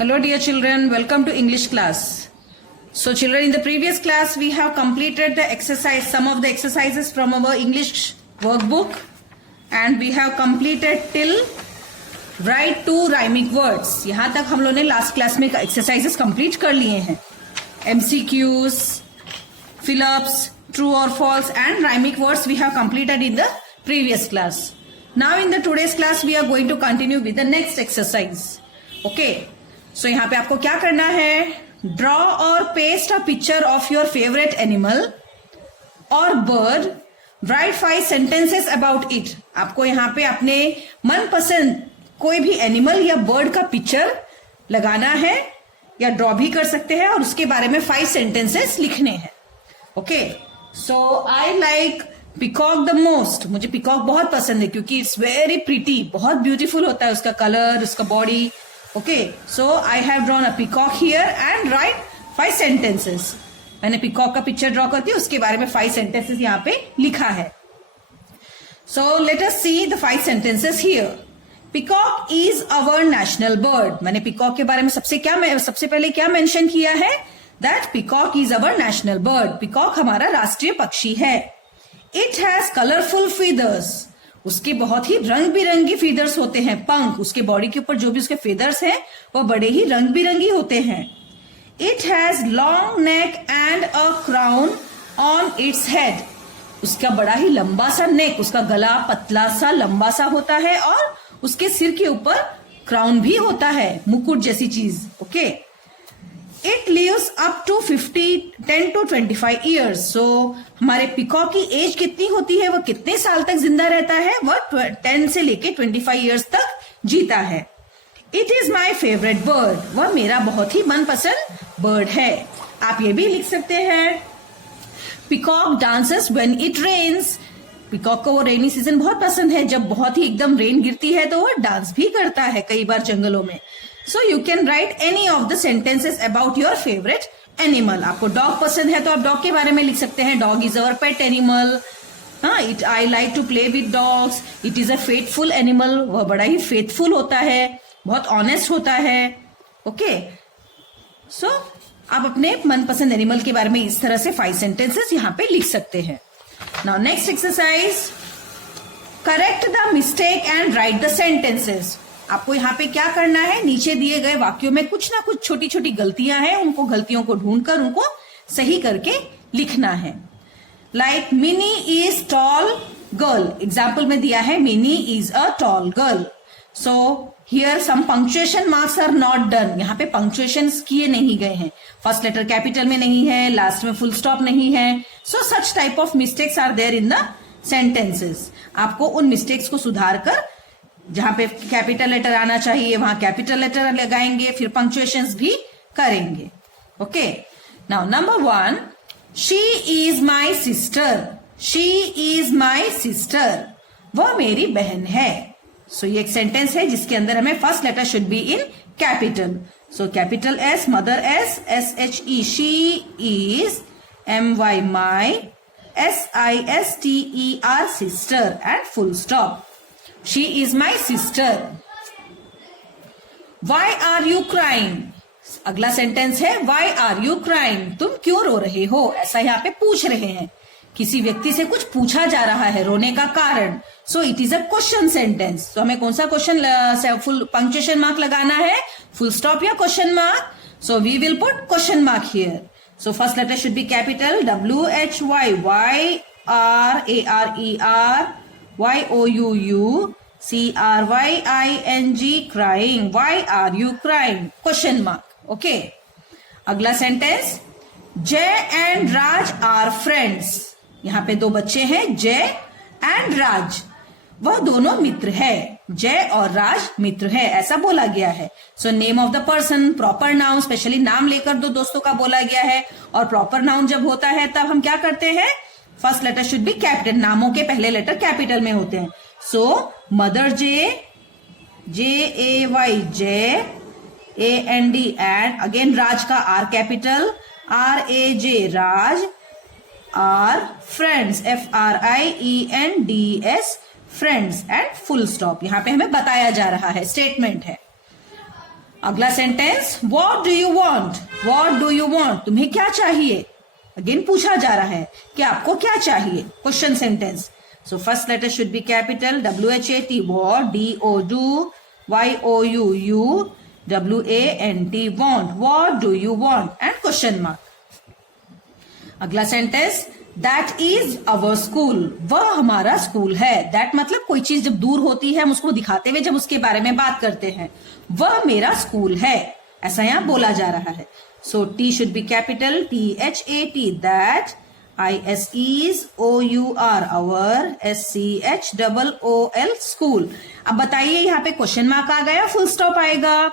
Hello dear children, welcome to English class. So children, in the previous class we have completed the exercise, some of the exercises from our English workbook, and we have completed till write two rhyming words. यहाँ तक हम लोगों ने last class में exercises complete कर लिए हैं. MCQs, fill-ups, true or false and rhyming words we have completed in the previous class. Now in the today's class we are going to continue with the next exercise. Okay. So यहाँ पे आपको क्या करना है? Draw or paste a picture of your favorite animal or bird. Write 5 sentences about it. आपको यहाँ पे अपने मनपसंद कोई भी एनिमल या बर्ड का पिक्चर लगाना है या ड्रॉ भी कर सकते हैं और उसके बारे में 5 सेंटेंसेस लिखने हैं. Okay, so I like peacock the most. मुझे पिकॉक बहुत पसंद है क्योंकि इट्स वेरी प्रिटी, बहुत ब्यूटीफुल होता है उसका कलर, उसका body. Okay, so I have drawn a peacock here and write 5 sentences. मैंने peacock का पिक्चर ड्रॉ करती हूँ, उसके बारे में 5 sentences यहाँ पे लिखा है. So let us see the 5 sentences here. Peacock is our national bird. मैंने peacock के बारे में सबसे पहले क्या मेंशन किया है? That peacock is our national bird. Peacock हमारा राष्ट्रीय पक्षी है. It has colorful feathers. उसके बहुत ही रंग बिरंगी फीदर्स होते हैं, पंख. उसके बॉडी के ऊपर जो भी उसके फीदर्स हैं वो बड़े ही रंग बिरंगी होते हैं. It has long neck and a crown on its head. उसका बड़ा ही लंबा सा नेक, उसका गला पतला सा लंबा सा होता है और उसके सिर के ऊपर क्राउन भी होता है, मुकुट जैसी चीज. Okay. It lives up to 10 to 25 years. So हमारे पिकॉक की एज कितनी होती है, वो कितने साल तक जिंदा रहता है? वह 10 से लेके 25 ईयर्स तक जीता है. It is my favourite bird. वह मेरा बहुत ही मनपसंद बर्ड है. आप ये भी लिख सकते हैं. Peacock dances when it rains. Peacock को वो रेनी सीजन बहुत पसंद है. जब बहुत ही एकदम रेन गिरती है तो वह डांस भी करता है कई बार जंगलों में. So you can write any of the sentences about your favorite animal. आपको डॉग पसंद है तो आप डॉग के बारे में लिख सकते हैं. Dog is our pet animal. I like to play with dogs. It is a faithful animal. वह बड़ा ही फेथफुल होता है, बहुत ऑनेस्ट होता है. ओके, सो आप अपने मनपसंद एनिमल के बारे में इस तरह से 5 सेंटेंसेस यहाँ पे लिख सकते हैं. Now next exercise, correct the mistake and right the sentences. आपको यहाँ पे क्या करना है? नीचे दिए गए वाक्यों में कुछ ना कुछ छोटी छोटी गलतियां हैं, उनको गलतियों को ढूंढकर उनको सही करके लिखना है. Like Mini is tall girl. Example में दिया है Mini is a tall girl. So here some punctuation marks are not done. यहाँ पे पंक्चुएशन किए नहीं गए हैं. फर्स्ट लेटर कैपिटल में नहीं है, लास्ट में फुल स्टॉप नहीं है. So such type of mistakes are there in the sentences. आपको उन मिस्टेक्स को सुधार कर जहां पे कैपिटल लेटर आना चाहिए वहां कैपिटल लेटर लगाएंगे, फिर पंक्चुएशंस भी करेंगे. Okay, now number 1, she is my sister. She is my sister. वह मेरी बहन है. सो ये एक सेंटेंस है जिसके अंदर हमें first letter should be in capital. So capital S, mother S, SHE, she is, MY my, SISTER sister and full stop. She is my sister. Why are you crying? अगला सेंटेंस है Why are you crying? तुम क्यों रो रहे हो? ऐसा यहाँ पे पूछ रहे हैं. किसी व्यक्ति से कुछ पूछा जा रहा है, रोने का कारण. So it is a question sentence. तो हमें कौन सा क्वेश्चन फुल पंक्चुएशन मार्क लगाना है? फुल स्टॉप या question mark? So we will put question mark here. So first letter should be capital WHY, YOUU, CRYING, crying. Why are you crying? Question mark. Okay. अगला sentence, जय and Raj are friends. यहाँ पे 2 बच्चे हैं, जय and राज. वह दोनों मित्र है. जय और राज मित्र है, ऐसा बोला गया है. So name of the person, proper noun, specially नाम लेकर 2 दोस्तों का बोला गया है. और प्रॉपर नाउन जब होता है तब हम क्या करते हैं? First letter should be capital. नामों के पहले लेटर कैपिटल में होते हैं. So mother JAY, Jay, AND and again Raj का R capital, RAJ Raj, R friends, FRIENDS friends and full stop. यहाँ पे हमें बताया जा रहा है, स्टेटमेंट है. अगला sentence, what do you want, what do you want, तुम्हें क्या चाहिए। अगेन पूछा जा रहा है कि आपको क्या चाहिए, question sentence. So first letter should be capital, WHAT, what, DO, YOU, WANT, want, what do you want, and question mark. अगला सेंटेंस, दैट इज अवर स्कूल, वह हमारा स्कूल है। दैट मतलब कोई चीज जब दूर होती है हम उसको दिखाते हुए जब उसके बारे में बात करते हैं, वह मेरा स्कूल है, ऐसा यहां बोला जा रहा है। So T should be capital, THAT, that, ISEOUR, our, SCHOOL, school. अब बताइए यहाँ पे क्वेश्चन मार्क आ गया, फुल स्टॉप आएगा।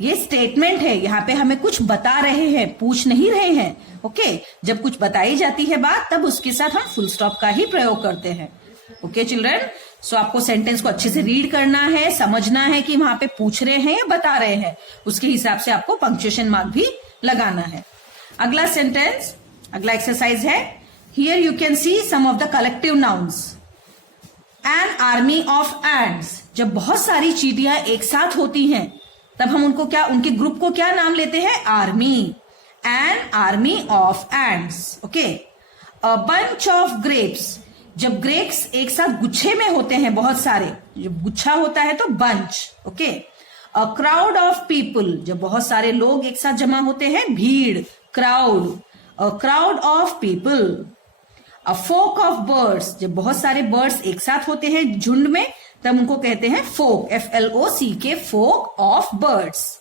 ये स्टेटमेंट है, यहाँ पे हमें कुछ बता रहे हैं, पूछ नहीं रहे हैं। ओके, जब कुछ बताई जाती है बात तब उसके साथ हम फुल स्टॉप का ही प्रयोग करते हैं। ओके चिल्ड्रन, सो आपको सेंटेंस को अच्छे से रीड करना है, समझना है कि वहां पे पूछ रहे हैं या बता रहे हैं, उसके हिसाब से आपको पंक्चुएशन मार्क भी लगाना है। अगला सेंटेंस, अगला एक्सरसाइज है, here you can see some of the collective nouns. An army of ants, जब बहुत सारी चींटियां एक साथ होती हैं तब हम उनको क्या, उनके ग्रुप को क्या नाम लेते हैं, army. N army of ends. Okay, a bunch of grapes, जब ग्रेप्स एक साथ गुच्छे में होते हैं, बहुत सारे, जब गुच्छा होता है तो bunch. Okay, a crowd of people, जब बहुत सारे लोग एक साथ जमा होते हैं, भीड़, crowd. A crowd of people. A flock of birds, जब बहुत सारे बर्ड्स एक साथ होते हैं झुंड में तब उनको कहते हैं flock, FLOCK, flock of birds.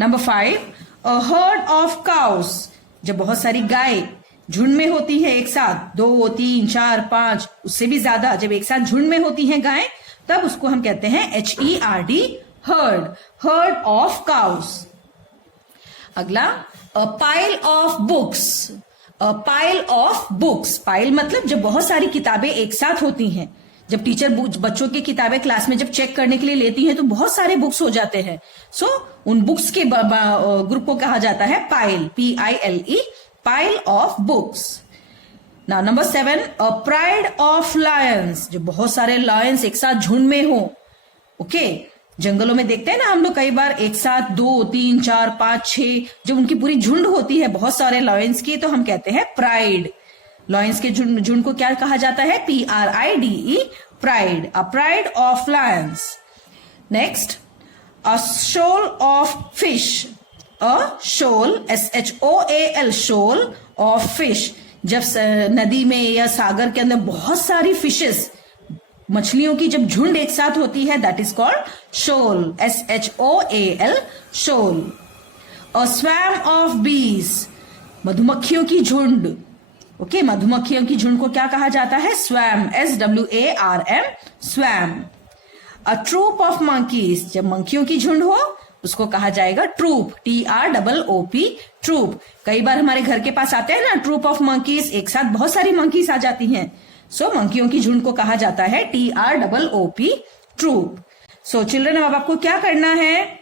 Number 5, a herd of cows, जब बहुत सारी गाय झुंड में होती है एक साथ, 2, 3, 4, 5, उससे भी ज्यादा, जब एक साथ झुंड में होती हैं गाय तब उसको हम कहते हैं HERD, herd, herd of cows. अगला, a pile of books, a pile of books. Pile मतलब जब बहुत सारी किताबें एक साथ होती हैं, जब टीचर बच्चों की किताबें क्लास में जब चेक करने के लिए लेती हैं तो बहुत सारे बुक्स हो जाते हैं। सो उन बुक्स के ग्रुप को कहा जाता है pile, PILE, pile of books. ना number 7, a pride of lions, जो बहुत सारे लायंस एक साथ झुंड में हो। ओके, जंगलों में देखते हैं ना हम लोग कई बार एक साथ 2, 3, 4, 5, 6, जब उनकी पूरी झुंड होती है बहुत सारे लायंस की तो हम कहते हैं प्राइड। लायंस के झुंड को क्या कहा जाता है, PRIDE, pride, a pride of lions. Next, a shoal of fish, a shoal, SHOAL, shoal of fish, जब नदी में या सागर के अंदर बहुत सारी फिशेस, मछलियों की जब झुंड एक साथ होती है, that is called shoal, SHOAL, shoal. A swarm of bees, मधुमक्खियों की झुंड। ओके, मधुमक्खियों की झुंड को क्या कहा जाता है, swum, SWARM, swum. A troop of monkeys, जब मंकियों की झुंड हो उसको कहा जाएगा ट्रूप, TROOP, ट्रूप। कई बार हमारे घर के पास आते हैं ना ट्रूप ऑफ मंकीज, एक साथ बहुत सारी मंकीज आ जाती हैं, सो मंकियों की झुंड को कहा जाता है TROOP, ट्रूप। सो चिल्ड्रन, अब आपको क्या करना है,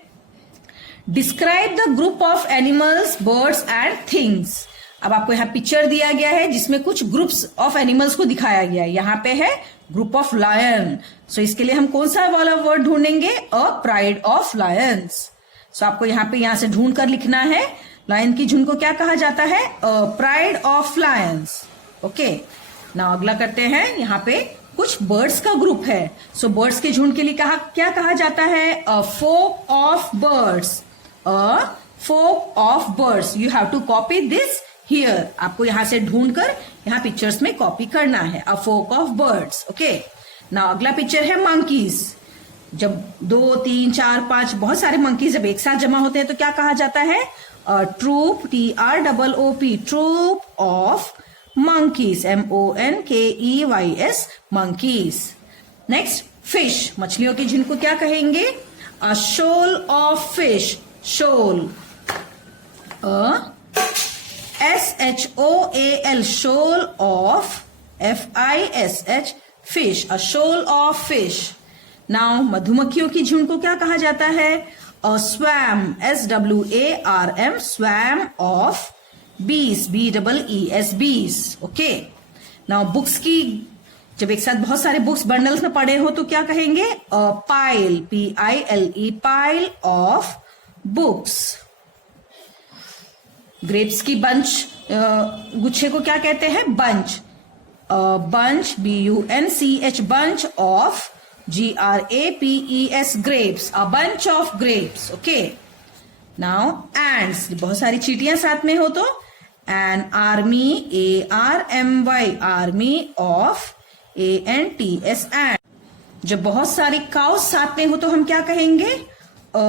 describe the group of animals, birds and things. अब आपको यहाँ पिक्चर दिया गया है जिसमें कुछ ग्रुप्स ऑफ एनिमल्स को दिखाया गया है। यहाँ पे है ग्रुप ऑफ लायन, सो इसके लिए हम कौन सा वाला वर्ड ढूंढेंगे, अ प्राइड ऑफ लायंस। सो आपको यहाँ से ढूंढ कर लिखना है, लायन की झुंड को क्या कहा जाता है, अ प्राइड ऑफ लायंस। ओके, ना अगला करते हैं, यहाँ पे कुछ बर्ड्स का ग्रुप है। सो बर्ड्स के झुंड के लिए क्या कहा जाता है, a flock of birds, a flock of birds. You have to copy this here, आपको यहां से ढूंढकर यहाँ पिक्चर्स में कॉपी करना है, a flock of birds. Okay, ना अगला पिक्चर है मंकीज, जब 2, 3, 4, 5 बहुत सारे मंकीज जब एक साथ जमा होते हैं तो क्या कहा जाता है, troop, TROOP, troop of monkeys, MONKEYS, monkeys. Next, fish, मछलियों की झुंड को क्या कहेंगे, a shoal of fish, shoal, SHOAL, shoal of, FISH, fish, a shoal of fish. Now मधुमक्खियों की झुंड को क्या कहा जाता है, a swarm, SWARM, swarm of bees, BEES, bees. Okay. Now books की जब एक साथ बहुत सारे बुक्स बंडल्स में पड़े हो तो क्या कहेंगे, a pile, PILE, pile of books. Grapes की बंच, गुच्छे को क्या कहते हैं? Bunch. Bunch, BUNCH, bunch of GRAPES, grapes, a bunch of grapes. Okay. Now ants, बहुत सारी चींटियां साथ में हो तो an army, ARMY, army of ANTS, ant. जब बहुत सारी cows साथ में हो तो हम क्या कहेंगे? a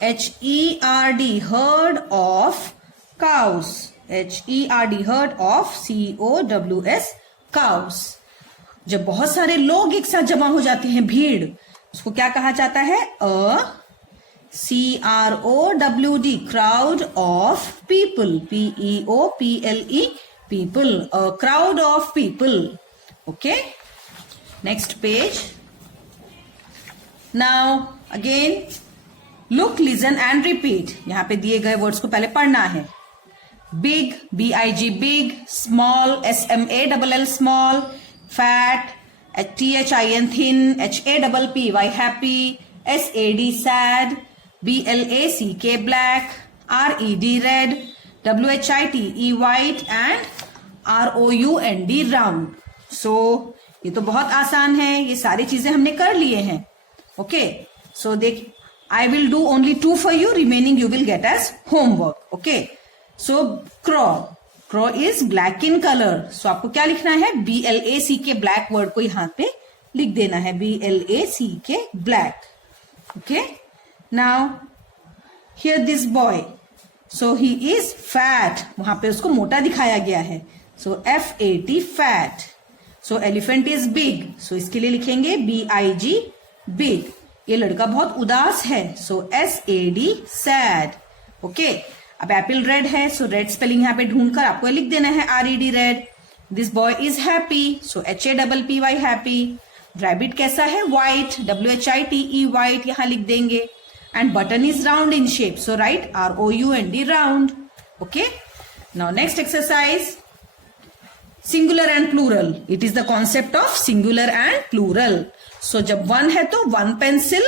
HERD, herd of cows. HERD, herd of COWS, cows. जब बहुत सारे लोग एक साथ जमा हो जाते हैं, भीड़, उसको क्या कहा जाता है? CROWD, crowd of people. PEOPLE, people. A crowd of people. Okay. Next page. Now again, look, listen and repeat. यहां पे दिए गए वर्ड्स को पहले पढ़ना है. Big, BIG, big. Small, SMALL, small. Fat, THIN, thin. HAPPY, happy. SAD, sad. BLACK, black. RED, red. WHITE, white. And ROUND, round. So ये तो बहुत आसान है, ये सारी चीजें हमने कर लिए हैं. ओके, सो देख, I will do only 2 for you, remaining you will get as homework. Okay. So crow, crow is black in color. So आपको क्या लिखना है? BLACK, black word को यहाँ पे लिख देना है. BLACK, black. Okay. Now here this boy. So he is fat. वहां पे उसको मोटा दिखाया गया है. So FAT, fat. So elephant is big. So इसके लिए लिखेंगे BIG, big. ये लड़का बहुत उदास है. So SAD, sad. ओके. अब एप्पल रेड है. सो रेड स्पेलिंग यहाँ पे ढूंढकर आपको लिख देना है RED, red. This boy is happy. So HAPPY, happy. Rabbit कैसा है? व्हाइट. WHITE, व्हाइट यहाँ लिख देंगे. And button is round in shape. So write ROUND, round. Okay. Now next exercise, singular and plural. It is the concept of singular and plural. So जब 1 है तो 1 pencil,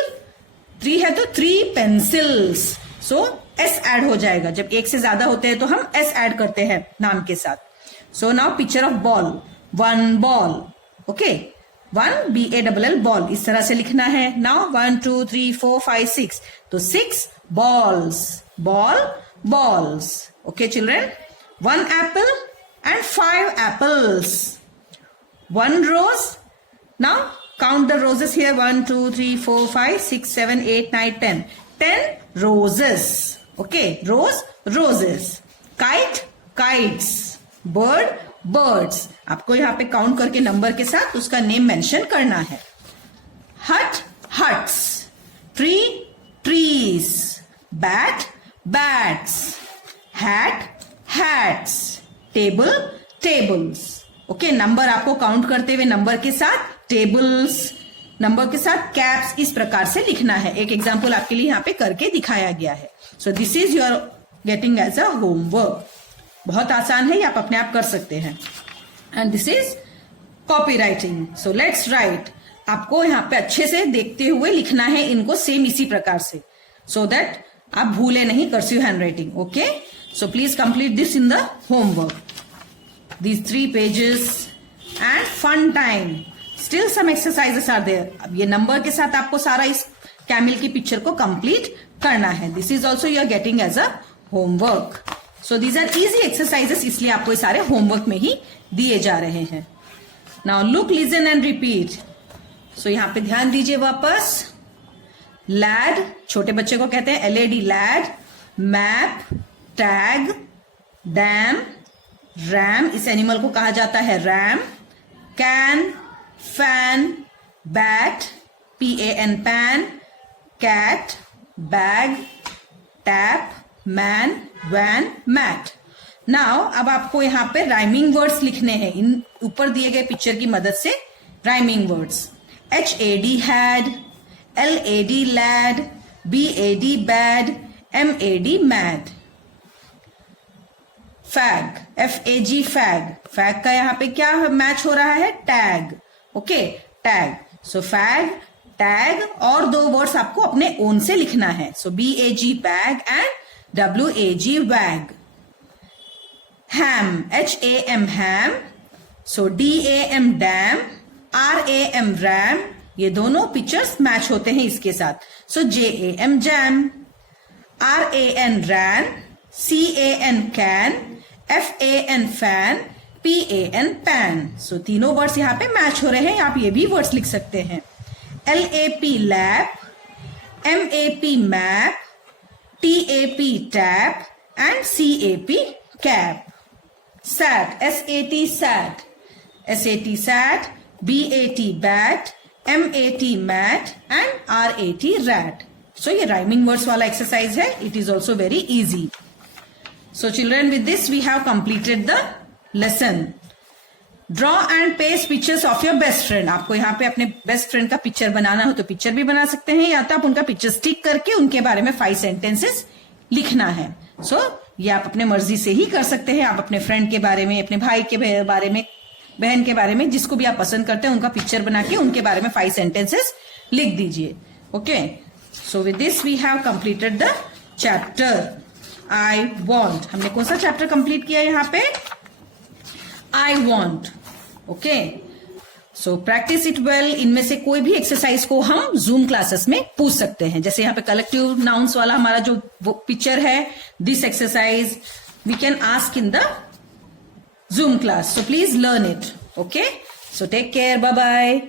3 है तो 3 पेंसिल्स. सो S add हो जाएगा. जब एक से ज्यादा होते हैं तो हम S ऐड करते हैं नाम के साथ. So now picture of ball. 1 ball. Okay. 1 BALL, ball. इस तरह से लिखना है. नाउ 1 2 3 4 5 6. तो 6 balls. Ball, balls. Okay children. 1 Apple and 5 apples. 1 rose. Now count the roses here. 1 2 3 4 5 6 7 8 9 10. 10 roses. Okay. Rose, roses. Kite, kites. Bird, birds. आपको यहाँ पे count करके नंबर के साथ उसका नेम मेंशन करना है. Hut, huts. Tree, trees. Bat, bats. Hat, hats. Table, tables. Okay. Number आपको काउंट करते हुए नंबर के साथ टेबल्स, नंबर के साथ कैप्स, इस प्रकार से लिखना है. एक एग्जाम्पल आपके लिए यहाँ पे करके दिखाया गया है. So this is your getting as a homework. बहुत आसान है, ये आप अपने आप कर सकते हैं. And this is copy writing. So let's write. आपको यहाँ पे अच्छे से देखते हुए लिखना है इनको सेम इसी प्रकार से, सो दैट आप भूले नहीं cursive hand writing. Okay. So please complete this in the homework. These 3 pages and fun time. Still some exercises are there. अब ये नंबर के साथ आपको सारा इस कैमिल की पिक्चर को कंप्लीट करना है. This is also you are getting as a homework. So these are easy exercises, इसलिए आपको ये सारे होमवर्क में ही दिए जा रहे हैं. Now look, listen and repeat. So यहाँ पे ध्यान दीजिए वापस. Lad, छोटे बच्चे को कहते हैं LAD, lad. Map, tag, dam, ram, इस एनिमल को कहा जाता है ram. Can, fan, bat, PAN, pan. Cat, bag, tap, man, van, mat. Now अब आपको यहाँ पे राइमिंग वर्ड्स लिखने हैं. इन ऊपर दिए गए पिक्चर की मदद से rhyming words. HAD, had. LAD, lad. BAD, bad. MAD, mad. Fag, FAG, fag. Fag का यहाँ पे क्या मैच हो रहा है? Tag. Okay. Tag. So fag, tag और 2 वर्ड्स आपको अपने ओन से लिखना है. So BAG bag and WAG wag. Ham HAM ham. So DAM dam, RAM ram. ये दोनों पिक्चर्स मैच होते हैं इसके साथ. So JAM jam, RAN ran, CAN can, FAN fan, PAN pan. So तीनों वर्ड्स यहाँ पे मैच हो रहे हैं. आप ये भी वर्ड्स लिख सकते हैं. LAP lap, MAP map, TAP tap and CAP cap. SAT SAT SAT SAT, BAT bat, MAT mat and RAT rat. So ये राइमिंग वर्ड्स वाला एक्सरसाइज है. It is also very easy. So children, with this we have completed the lesson. Draw and paste pictures of your best friend. आपको यहाँ पे अपने best friend का picture बनाना हो तो पिक्चर भी बना सकते हैं, या तो आप उनका पिक्चर स्टिक करके उनके बारे में 5 सेंटेंसेस लिखना है. सो ये आप अपने मर्जी से ही कर सकते हैं. आप अपने फ्रेंड के बारे में, अपने भाई के बारे में, बहन के बारे में, जिसको भी आप पसंद करते हैं उनका पिक्चर बना के उनके बारे में 5 सेंटेंसेस लिख दीजिए. Okay. So with this we have completed the chapter I want. हमने कौन सा चैप्टर कंप्लीट किया यहाँ पे? I want. Okay. So practice it well. इनमें से कोई भी एक्सरसाइज को हम जूम क्लासेस में पूछ सकते हैं. जैसे यहाँ पे कलेक्टिव नाउन्स वाला हमारा जो पिक्चर है, this exercise we can ask in the zoom class. So please learn it. Okay. So take care. Bye bye.